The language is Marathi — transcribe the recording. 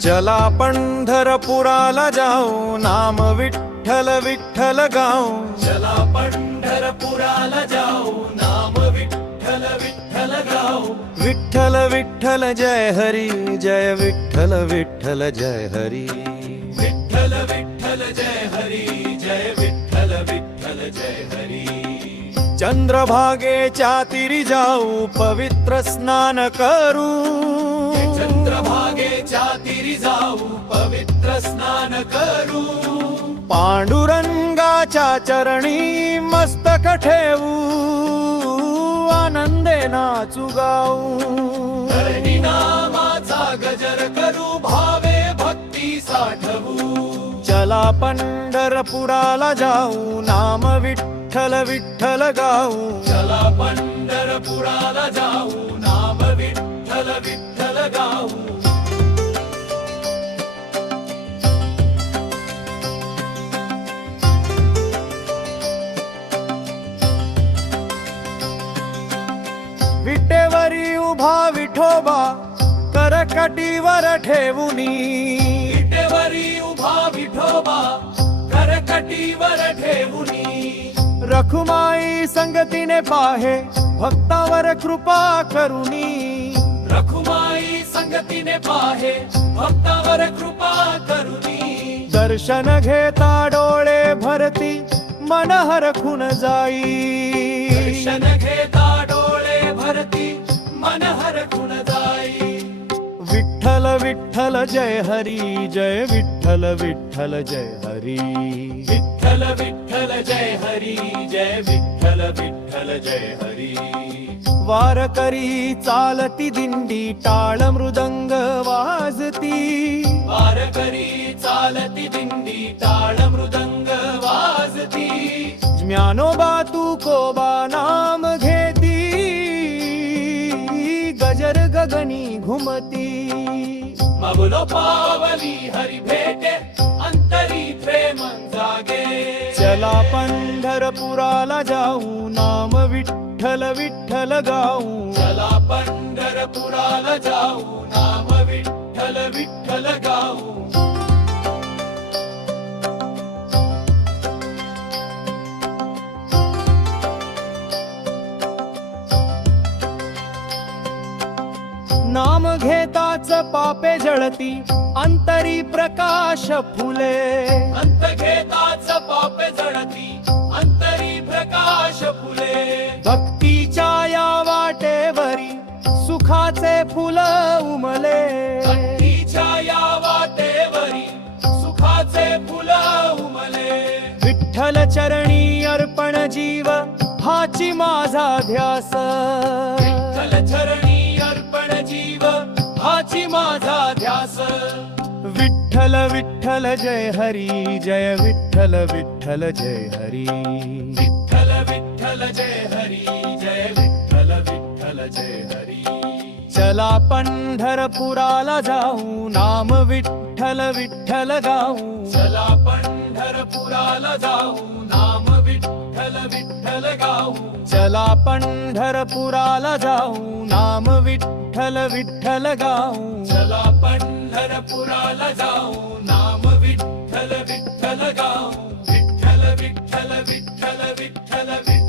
चला पंढरपुराला जाऊ, नाम विठ्ठल विठ्ठल गाऊ. चला पंढरपुराला जाऊ, नाम विठ्ठल विठ्ठल गाऊ. विठ्ठल विठ्ठल जय हरी, जय विठ्ठल विठ्ठल जय हरी. विठ्ठल विठ्ठल जय हरी, जय विठ्ठल विठ्ठल जय हरी. चंद्रभागेच्या तीरी जाऊ, पवित्र स्नान करू. चंद्रभागेच्या तीरी जाऊ, पवित्र स्नान करू. पांडुरंगाच्या चरणी मस्तक ठेवू, आनंदे नाचू गाऊ. हरी नामाचा गजर करू, भावे भक्ती साठवू. चला पंढरपुराला जाऊ, नाम विठ्ठल विठ्ठल गाऊ. चला पंढरपुराला जाऊ, नाम विठ्ठल विठ्ठल गाऊ. विटेवरी उभा विठोबा, करकटीवर ठेवुनी. विटेवरी उभा विठोबा, करकटीवर ठेवुनी. रखुमाई संगतीने पाहे, भक्तावर कृपा करुनी. रखुमाई संगतीने पाहे, भक्तावर कृपा करुनी. दर्शन घेता डोळे भरती, मन हरखून जाई. दर्शन घेता डोळे भरती, मन हरखून जाई. विठ्ठल विठ्ठल जय हरी, जय विठ्ठल विठ्ठल जय हरी. विठ्ठल विठ्ठल जय हरी, जय विठ्ठल विठ्ठल जय हरी. वारकरी चालती दिंडी, टाळ मृदंग वाजती. वारकरी चालती दिंडी, टाळ मृदंग वाजती. ज्ञानोबा तुकोबा नाम घेती, गजर गगनी घुमती. मगुलो पावली हरी भेटे, अंतरी प्रेम जागे. चला पंढरपुराला जाऊ, नाम विठ्ठल विठ्ठल गाऊ. चला पंढरपुराला जाऊ, नाम विठ्ठल विठ्ठल गाऊ. नाम घेताच पापे जळती, अंतरी प्रकाश फुले. अंत घेताच पापे जळती, अंतरी प्रकाश फुले. भक्तीच्या या वाटेवरी, सुखाचे फुल उमले. भक्तीच्या या वाटेवरी, सुखाचे फुल उमले. विठ्ठल चरणी अर्पण जीव, हाची माझा ध्यास. विठ्ठल चरणी अर्पण जीव, हाची माझा ध्यास. विठ्ठल विठ्ठल जय हरी, जय विठ्ठल विठ्ठल जय हरी. विठ्ठल विठ्ठल जय हरी, जय विठ्ठल विठ्ठल जय हरी. चला पंढरपुराला जाऊ, नाम विठ्ठल विठ्ठल गाऊ. चला पंढरपुराला जाऊ, नाम विठ्ठल विठ्ठल गाऊ. चला पंढरपुराला जाऊ, नाम विठ्ठल विठ्ठल गाऊ. चला पंढरपुराला जाऊ, नाम विठ्ठल विठ्ठल गाऊ. विठ्ठल विठ्ठल विठ्ठल विठ्ठल विठ्ठल.